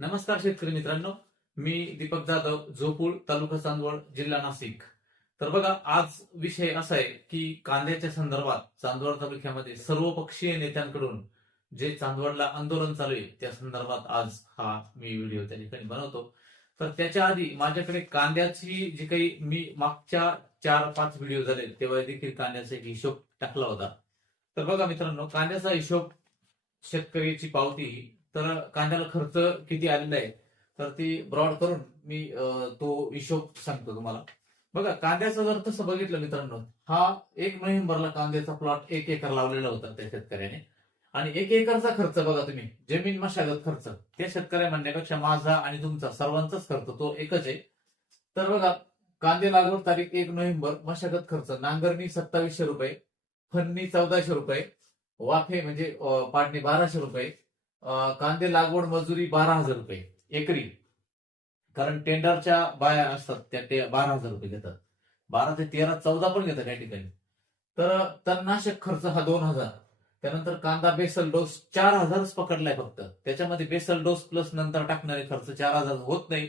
नमस्कार शेतकरी मित्रांनो, मी दीपक जाधव, झोपूळ, तालुका चांदवड, जिल्हा नाशिक. तर बघा, आज विषय असा आहे की कांद्याच्या संदर्भात चांदवड तालुक्यामध्ये सर्वपक्षीय नेत्यांकडून जे चांदवडला आंदोलन चालू आहे त्या संदर्भात आज हा मी व्हिडिओ त्या ठिकाणी बनवतो. तर त्याच्या आधी माझ्याकडे कांद्याची जी काही मी मागच्या 4-5 व्हिडिओ झाले तेव्हा देखील कांद्याचा एक हिशोब टाकला होता. तर बघा मित्रांनो, कांद्याचा हिशोब, शेतकऱ्याची पावती, तर कांद्याला खर्च किती आलेला आहे तर ती ब्रॉड करून मी तो हिशोब सांगतो तुम्हाला. बघा, कांद्याचं जर तसं बघितलं मित्रांनो, हा 1 नोव्हेंबरला कांद्याचा प्लॉट 1 एकर लावलेला होता त्या शेतकऱ्याने. आणि 1 एकरचा खर्च बघा तुम्ही, जमीन मशागत खर्च, त्या शेतकऱ्या म्हणण्यापेक्षा माझा आणि तुमचा सर्वांचाच खर्च तो एकच आहे. तर बघा, कांदे लागवड तारीख 1 नोव्हेंबर, मशागत खर्च नांगरणी 2700 रुपये, फन्नी 1400 रुपये, वाफे म्हणजे पाडणी 1200 रुपये, कांदे लागवड मजुरी 12,000 रुपये एकरी. कारण टेंडरच्या बाया असतात त्या 12,000 रुपये घेतात. 12 ते 13, 14 पण घेतात काही ठिकाणी. तर तणनाशक खर्च हा 2,000. त्यानंतर कांदा बेसल डोस 4,000च पकडलाय फक्त. त्याच्यामध्ये बेसल डोस प्लस नंतर टाकणारे खर्च 4,000 होत नाही.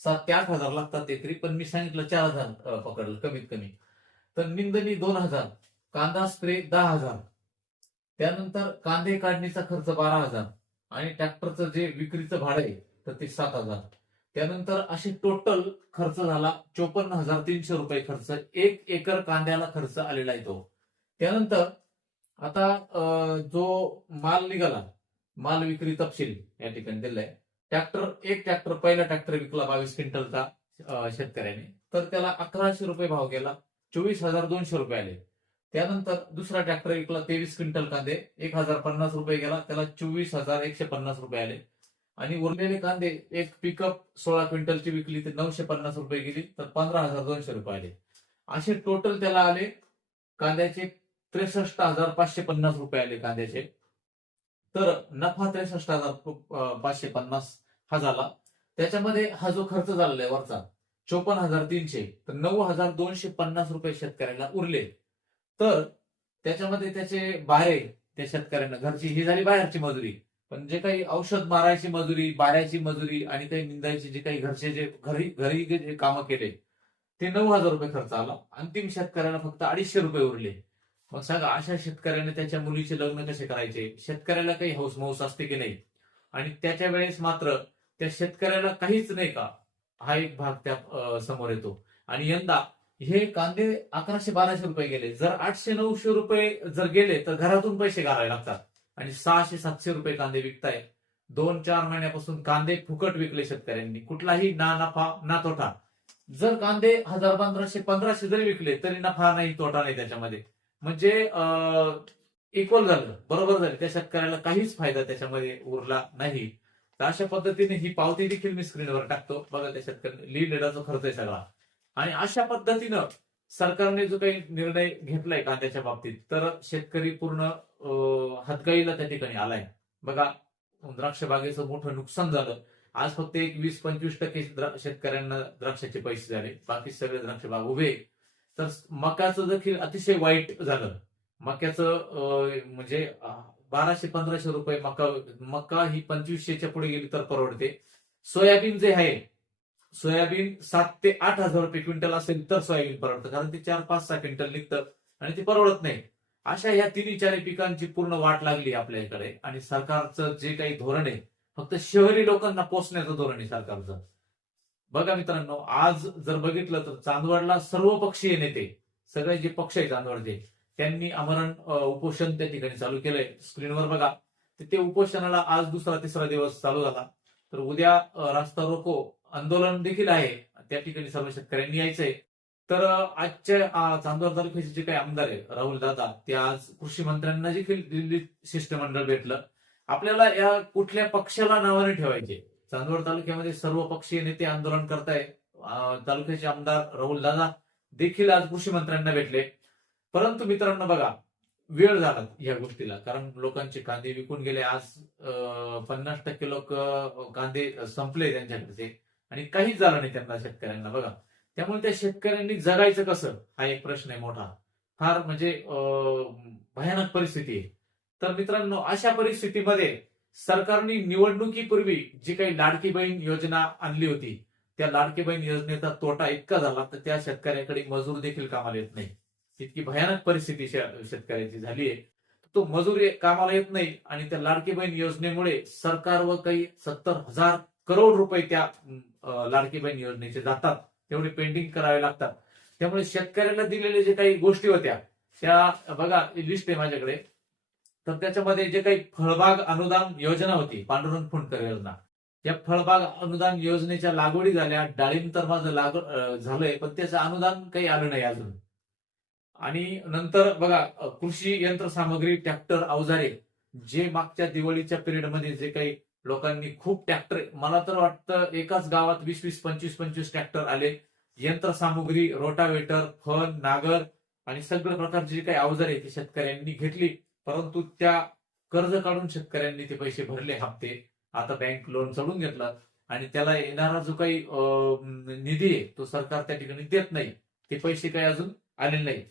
7,000 ते 8,000 लागतात एकरी, पण मी सांगितलं 4,000 पकडलं कमीत कमी. तर निंदणी 2,000, कांदा स्प्रे 10,000, त्यानंतर कांदे काढणीचा खर्च 12,000 आणि ट्रॅक्टरचं जे विक्रीचं भाडं आहे तर ते 7,000. त्यानंतर असे टोटल खर्च झाला 54,300 रुपये खर्च 1 एकर कांद्याला खर्च आलेला आहे तो. त्यानंतर आता जो माल निघाला, माल विक्री तपशील या ठिकाणी दिलाय. एक ट्रॅक्टर पहिला ट्रॅक्टर विकला 22 क्विंटलचा शेतकऱ्याने, तर त्याला 1,100 रुपये भाव गेला, 24,200 रुपये आले. त्यानंतर दुसरा ट्रॅक्टर विकला 23 क्विंटल कांदे, 1,050 रुपये गेला, त्याला 24,150 रुपये आले. आणि उरलेले कांदे एक पिकअप 16 क्विंटलची विकली तर 950 रुपये गेली, तर 15,200 रुपये आले. असे टोटल त्याला आले कांद्याचे 63,550 रुपये आले कांद्याचे. तर नफा 63,550 हा झाला. त्याच्यामध्ये हा जो खर्च झालेला आहे वरचा 54,300, तर 9,250 रुपये शेतकऱ्याला उरले. तर त्याच्यामध्ये त्याचे बाहेर, त्या शेतकऱ्यांना घरची ही झाली बाहेरची मजुरी, पण जे काही औषध मारायची मजुरी, बाऱ्याची मजुरी आणि काही निंदायची जे काही घरचे जे घरी घरी जे कामं केले ते 9,000 रुपये खर्च आला. अंतिम शेतकऱ्याला फक्त 250 रुपये उरले. मग सांगा, अशा शेतकऱ्याने त्याच्या मुलीचे लग्न कसे करायचे? शेतकऱ्याला काही हौसमौस असते की नाही? आणि त्याच्या वेळेस मात्र त्या शेतकऱ्याला काहीच नाही का, हा एक भाग त्या समोर येतो. आणि यंदा हे कांदे 1,100-1,200 रुपये गेले. जर 800-900 रुपये जर गेले तर घरातून पैसे घालावे लागतात. आणि 600-700 रुपये कांदे विकताय. 2-4 महिन्यापासून कांदे फुकट विकले शेतकऱ्यांनी, कुठलाही ना नफा ना तोटा. जर कांदे 1,000, 1,500, 1,500 जरी विकले तरी नफा नाही तोटा नाही त्याच्यामध्ये. म्हणजे इक्वल झालं, बरोबर झालं, त्या शेतकऱ्याला काहीच फायदा त्याच्यामध्ये उरला नाही. तर अशा पद्धतीने ही पावती देखील मी स्क्रीनवर टाकतो. बघा, त्या शेतकऱ्याने लीड खर्च आहे सगळा. आणि अशा पद्धतीनं सरकारने जो काही निर्णय घेतलाय कांद्याच्या बाबतीत, तर शेतकरी पूर्ण हातगाईला त्या ठिकाणी आलाय. बघा, द्राक्ष बागेचं मोठं नुकसान झालं. आज फक्त एक 20-25% शेतकऱ्यांना द्राक्षाचे पैसे झाले, बाकी सगळे द्राक्ष बाग उभे. तर मकाचं देखील अतिशय वाईट झालं. मक्याचं म्हणजे 1,200-1,500 रुपये मका ही 2,500च्या पुढे गेली तर परवडते. सोयाबीन जे आहे, सोयाबीन 7,000 ते 8,000 रुपये क्विंटल असेल तर सोयाबीन परवडतं, कारण ते 4-5-6 क्विंटल निघतं आणि ते परवडत नाही. अशा ह्या 3-4 पिकांची पूर्ण वाट लागली आपल्याकडे. आणि सरकारचं जे काही धोरण आहे फक्त शहरी लोकांना पोचण्याचं धोरण आहे सरकारचं. बघा मित्रांनो, आज जर बघितलं तर चांदवडला सर्वपक्षीय नेते, सगळे जे पक्ष आहे चांदवडचे, त्यांनी आमरण उपोषण त्या ठिकाणी चालू केलंय. स्क्रीनवर बघा, ते उपोषणाला आज 2रा-3रा दिवस चालू झाला. तर उद्या रास्ता रोको आंदोलन देखील आहे, त्या ठिकाणी सर्व शेतकऱ्यांनी यायचंय. तर आजच्या चांदवड तालुक्याचे जे काही आमदार आहे राहुल दादा, ते आज कृषी मंत्र्यांना देखील दिल्लीत शिष्टमंडळ भेटलं. आपल्याला या कुठल्या पक्षाला नावाने ठेवायचे, चांदवड तालुक्यामध्ये सर्व पक्षीय नेते आंदोलन करताय. तालुक्याचे आमदार राहुल दादा देखील आज कृषी मंत्र्यांना भेटले. परंतु मित्रांनो बघा, वेळ झाला या गोष्टीला, कारण लोकांचे कांदे विकून गेले. आज 50% लोक कांदे संपले त्यांच्याकडचे आणि काहीच झालं नाही त्यांना, शेतकऱ्यांना. बघा, त्यामुळे त्या शेतकऱ्यांनी जगायचं कसं हा एक प्रश्न आहे मोठा. फार म्हणजे भयानक परिस्थिती आहे. तर मित्रांनो, अशा परिस्थितीमध्ये सरकारने निवडणुकीपूर्वी जी काही लाडकी बहीण योजना आणली होती, त्या लाडकी बहीण योजनेचा तोटा इतका झाला तर त्या शेतकऱ्याकडे मजूर देखील कामाला येत नाही. इतकी भयानक परिस्थिती शेतकऱ्याची झाली आहे. तो मजूर कामाला येत नाही आणि त्या लाडकी बहीण योजनेमुळे सरकार व काही 70,000 करोड रुपये त्या लाडकी बहीण योजनेचे जातात, तेवढे पेंडिंग करावे लागतात. त्यामुळे शेतकऱ्याला दिलेले जे काही गोष्टी होत्या त्या बघा, लिस्ट आहे माझ्याकडे. तर त्याच्यामध्ये जे काही फळबाग अनुदान योजना होती, पांडुरंग फुंडकर योजना, या फळबाग अनुदान योजनेच्या लागवडी झाल्या, डाळिंब तर माझं झालंय, पण त्याचं अनुदान काही आलं नाही अजून. आणि नंतर बघा, कृषी यंत्रसामग्री, ट्रॅक्टर, अवजारे, जे मागच्या दिवाळीच्या पिरियडमध्ये जे काही लोकांनी खूप ट्रॅक्टर, मला तर वाटतं एकाच गावात 20-20, 25-25 ट्रॅक्टर आले. यंत्रसामुग्री, रोटावेटर, फन, नागर आणि सगळ्या प्रकारची जी काही अवजारे ती शेतकऱ्यांनी घेतली, परंतु त्या कर्ज काढून शेतकऱ्यांनी ते पैसे भरले हप्ते. आता बँक लोन चढून घेतलं आणि त्याला येणारा जो काही निधी आहे तो सरकार त्या ठिकाणी देत नाही. ते पैसे काही अजून आलेले नाही.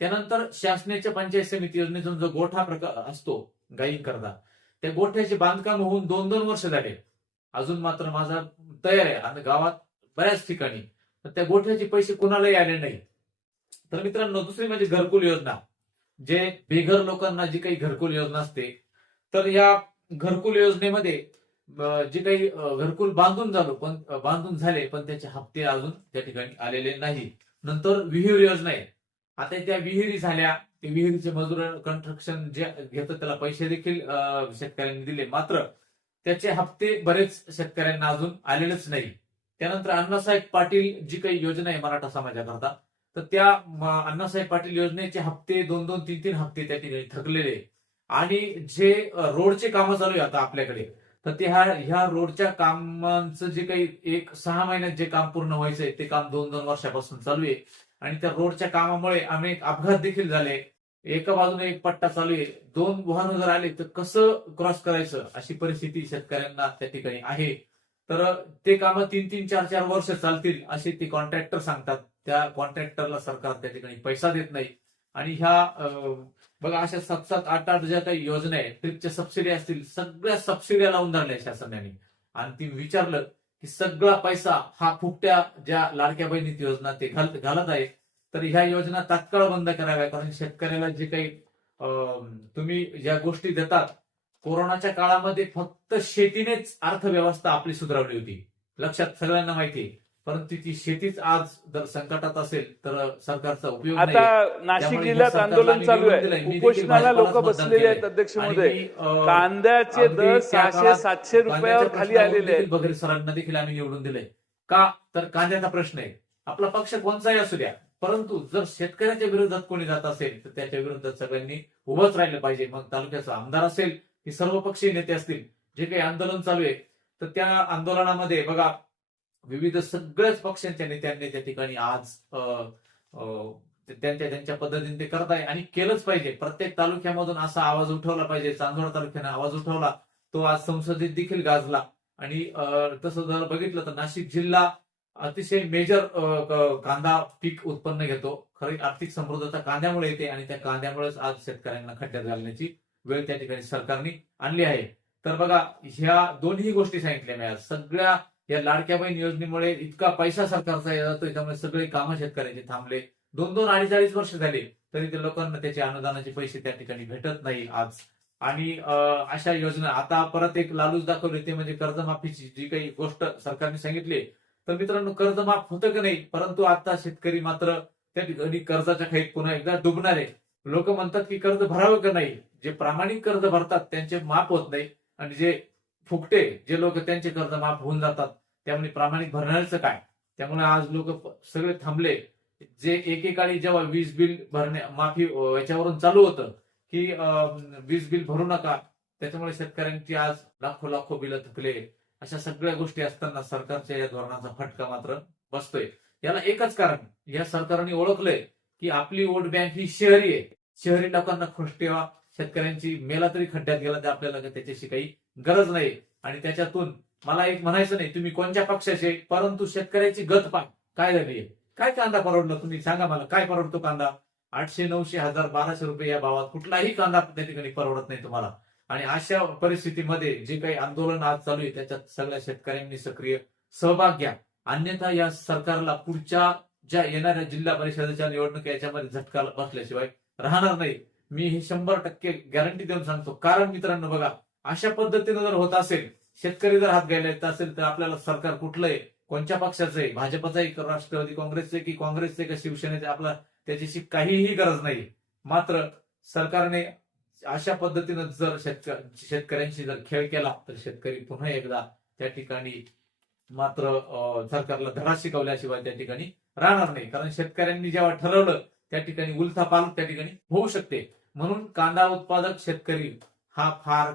त्यानंतर शासनाच्या पंचायत समिती योजनेतून जो गोठा प्रकार असतो गायींकरता, त्या गोठ्याचे बांधकाम होऊन 2-2 वर्ष झाले, अजून मात्र माझा तयार आहे आणि गावात बऱ्याच ठिकाणी, तर त्या गोठ्याचे पैसे कुणालाही आले नाही. तर मित्रांनो, दुसरी म्हणजे घरकुल योजना, जे बेघर लोकांना जी काही घरकुल योजना असते, तर या घरकुल योजनेमध्ये जे काही घरकुल बांधून झाले पण त्याचे हप्ते अजून त्या ठिकाणी आलेले नाही. नंतर विहीर योजना आहे. आता त्या विहिरी झाल्या, ते विहिरीचे मजूर कन्स्ट्रक्शन जे घेतं त्याला पैसे देखील शेतकऱ्यांनी दिले, मात्र त्याचे हप्ते बरेच शेतकऱ्यांना अजून आलेलेच नाही. त्यानंतर अण्णासाहेब पाटील जी काही योजना आहे मराठा समाजाकरता, तर त्या अण्णासाहेब पाटील योजनेचे हप्ते 2-2, 3-3 हप्ते त्या ठिकाणी थकलेले. आणि जे रोडचे कामं चालू आहे आता आपल्याकडे, तर ते ह्या रोडच्या कामांचं जे काही 6 महिन्यात जे काम पूर्ण व्हायचंय ते काम 2-2 वर्षापासून चालू आहे. आणि त्या रोडच्या कामामुळे अनेक अपघात देखील झाले. एका बाजूने एक पट्टा चालू आहे, 2 वाहन जर आले तर कसं क्रॉस करायचं अशी परिस्थिती शेतकऱ्यांना त्या ठिकाणी आहे. तर ते कामं 3-3, 4-4 वर्ष चालतील असे ते कॉन्ट्रॅक्टर सांगतात. त्या कॉन्ट्रॅक्टरला सरकार त्या ठिकाणी पैसा देत नाही. आणि ह्या बघा, अशा 7-7, 8-8 ज्या काही योजना आहेत, ट्रिपच्या सबसिडी असतील, सगळ्या सबसिड्या लावून धरल्या शासनाने. आणि ती विचारलं की सगळा पैसा हा फुकट्या ज्या लाडक्या बहिणीत योजना ते घालत आहे. तर ह्या योजना तात्काळ बंद कराव्या, कारण शेतकऱ्याला जे काही तुम्ही ज्या गोष्टी देतात, कोरोनाच्या काळामध्ये फक्त शेतीनेच अर्थव्यवस्था आपली सुधारवली होती, लक्षात सगळ्यांना माहिती आहे. परंतु ती शेतीच आज जर संकटात असेल तर सरकारचा उपयोग नाही. आता नाशिक जिल्ह्यात आंदोलन चालू आहे, उपोषणाला लोक बसलेले आहेत. अध्यक्ष महोदय, कांद्याचे दर 600-700 रुपयावर खाली आलेले आहेत. बघेल सरांना देखील आम्ही निवडून दिले का, तर कांद्याचा प्रश्न आहे. आपला पक्ष कोणताही असू द्या, परंतु जर शेतकऱ्याच्या विरोधात कोणी जात असेल तर त्याच्या विरोधात सगळ्यांनी उभंच राहिलं पाहिजे. मग तालुक्याचा आमदार असेल की सर्वपक्षीय नेते असतील, जे काही आंदोलन चालू आहे, तर त्या आंदोलनामध्ये बघा विविध सगळ्याच पक्षांच्या नेत्यांनी त्या ठिकाणी आज त्यांच्या पद्धतीने ते करत आहे आणि केलंच पाहिजे. प्रत्येक तालुक्यामधून असा आवाज उठवला पाहिजे. चांदोड तालुक्याने आवाज उठवला, तो आज संसदेत देखील गाजला. आणि तसं जर बघितलं तर नाशिक जिल्हा अतिशय मेजर कांदा पीक उत्पन्न घेतो. खरी आर्थिक समृद्धता कांद्यामुळे येते आणि त्या कांद्यामुळेच आज शेतकऱ्यांना खड्ड्यात घालण्याची वेळ त्या ठिकाणी सरकारने आणली आहे. तर बघा, ह्या दोन्ही गोष्टी सांगितल्या मी आज. सगळ्या या लाडक्या बहीण योजनेमुळे इतका पैसा सरकारचा जातोय, त्यामुळे सगळे कामं शेतकऱ्यांचे थांबले. 2-2, 2.5 वर्ष झाले तरी ते लोकांना त्याचे अनुदानाचे पैसे त्या ठिकाणी भेटत नाही आज. आणि अशा योजना आता परत एक लालूच दाखवली, ते म्हणजे कर्जमाफीची जी काही गोष्ट सरकारने सांगितली. तर मित्रांनो, कर्जमाफ होतं की नाही, परंतु आता शेतकरी मात्र त्या ठिकाणी कर्जाच्या खाईत पुन्हा एकदा डुबणार आहे. लोक म्हणतात की कर्ज भरावं का नाही. जे प्रामाणिक कर्ज भरतात त्यांचे माफ होत नाही आणि जे फुकटे जे लोक त्यांचे कर्ज माफ होऊन जातात, त्यामुळे प्रामाणिक भरणाऱ्याचं काय. त्यामुळे आज लोक सगळे थांबले. जे एकेकाळी जेव्हा वीज बिल माफी याच्यावरून चालू होतं की वीज बिल भरू नका, त्याच्यामुळे शेतकऱ्यांची आज लाखो बिलं थकले. अशा सगळ्या गोष्टी असताना सरकारच्या या धोरणाचा फटका मात्र बसतोय. याला एकच कारण, या सरकारने ओळखलंय की आपली वोट बँक ही शहरी आहे. शहरी लोकांना खुश ठेवा, शेतकऱ्यांची मेला तरी खड्ड्यात गेला तर आपल्याला त्याच्याशी काही गरज नाही. आणि त्याच्यातून मला एक म्हणायचं नाही तुम्ही कोणत्या पक्षाचे, परंतु शेतकऱ्याची गत काय झाली. काय कांदा परवडला, तुम्ही सांगा मला, काय परवडतो कांदा? 800, 900, 1000, 1200 रुपये या भावात कुठलाही कांदा त्या ठिकाणी परवडत नाही तुम्हाला. आणि अशा परिस्थितीमध्ये जे काही आंदोलन आज चालू आहे त्याच्यात सगळ्या शेतकऱ्यांनी सक्रिय सहभाग घ्या. अन्यथा या सरकारला पुढच्या ज्या येणाऱ्या जिल्हा परिषदेच्या निवडणुका याच्यामध्ये झटका बसल्याशिवाय राहणार नाही. मी हे 100% गॅरंटी देऊन सांगतो. कारण मित्रांनो बघा, अशा पद्धतीनं जर होत असेल, शेतकरी जर हात घ्यायला येत असेल, तर आपल्याला सरकार कुठलं आहे, कोणत्या पक्षाचं आहे, भाजपचं आहे, राष्ट्रवादी काँग्रेसचे की काँग्रेसचे का शिवसेनेचे, आपला त्याच्याशी काहीही गरज नाही. मात्र सरकारने अशा पद्धतीनं जर शेतकऱ्यांशी जर खेळ केला तर शेतकरी पुन्हा एकदा त्या ठिकाणी मात्र सरकारला धडा शिकवल्याशिवाय त्या ठिकाणी राहणार नाही. कारण शेतकऱ्यांनी जेव्हा ठरवलं त्या ठिकाणी उलथापालथ त्या ठिकाणी होऊ शकते. म्हणून कांदा उत्पादक शेतकरी हा फार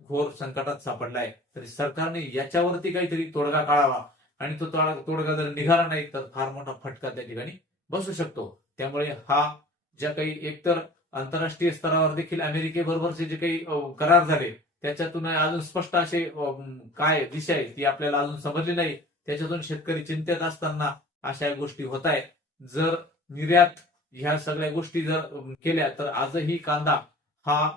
घोर संकटात सापडलाय. तरी सरकारने याच्यावरती काहीतरी तोडगा काढावा आणि तो तोडगा जर निघाला नाही तर फार मोठा फटका त्या ठिकाणी बसू शकतो. त्यामुळे हा ज्या काही एकतर आंतरराष्ट्रीय स्तरावर देखील अमेरिकेबरोबरचे जे काही करार झाले त्याच्यातून अजून स्पष्ट असे काय दिशा आहे ती आपल्याला अजून समजली नाही. त्याच्यातून शेतकरी चिंतेत असताना अशा गोष्टी होत आहेत. जर निर्यात ह्या सगळ्या गोष्टी जर केल्या तर आजही कांदा हा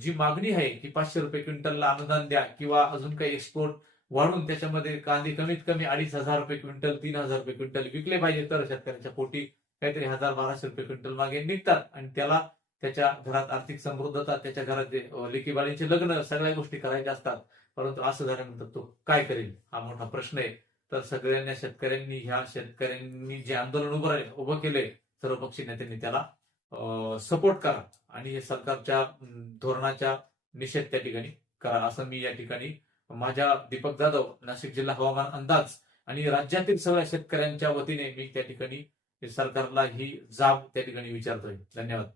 जी मागणी आहे की 500 रुपये क्विंटलला अनुदान द्या किंवा अजून काही एक्सपोर्ट वाढून त्याच्यामध्ये कांदे कमीत कमी 2,500 रुपये क्विंटल 3,000 रुपये क्विंटल विकले पाहिजे तर शेतकऱ्यांच्या पोटी काहीतरी 1,000-1,200 रुपये क्विंटल मागे निघतात आणि त्याला त्याच्या घरात आर्थिक समृद्धता, त्याच्या घरात लेकी बाळींचे लग्न सगळ्या गोष्टी करायच्या असतात. परंतु असं झाल्यानंतर तो काय करेल हा मोठा प्रश्न आहे. तर सगळ्यांना शेतकऱ्यांनी जे आंदोलन उभं केलंय सर्वपक्षीय नेत्यांनी त्याला सपोर्ट करा आणि हे सरकारच्या धोरणाच्या निषेध त्या ठिकाणी करा असं मी या ठिकाणी माझ्या दीपक जाधव नाशिक जिल्हा हवामान अंदाज आणि राज्यातील सगळ्या शेतकऱ्यांच्या वतीने मी त्या ठिकाणी सरकारला ही जाब त्या ठिकाणी विचारतोय. धन्यवाद.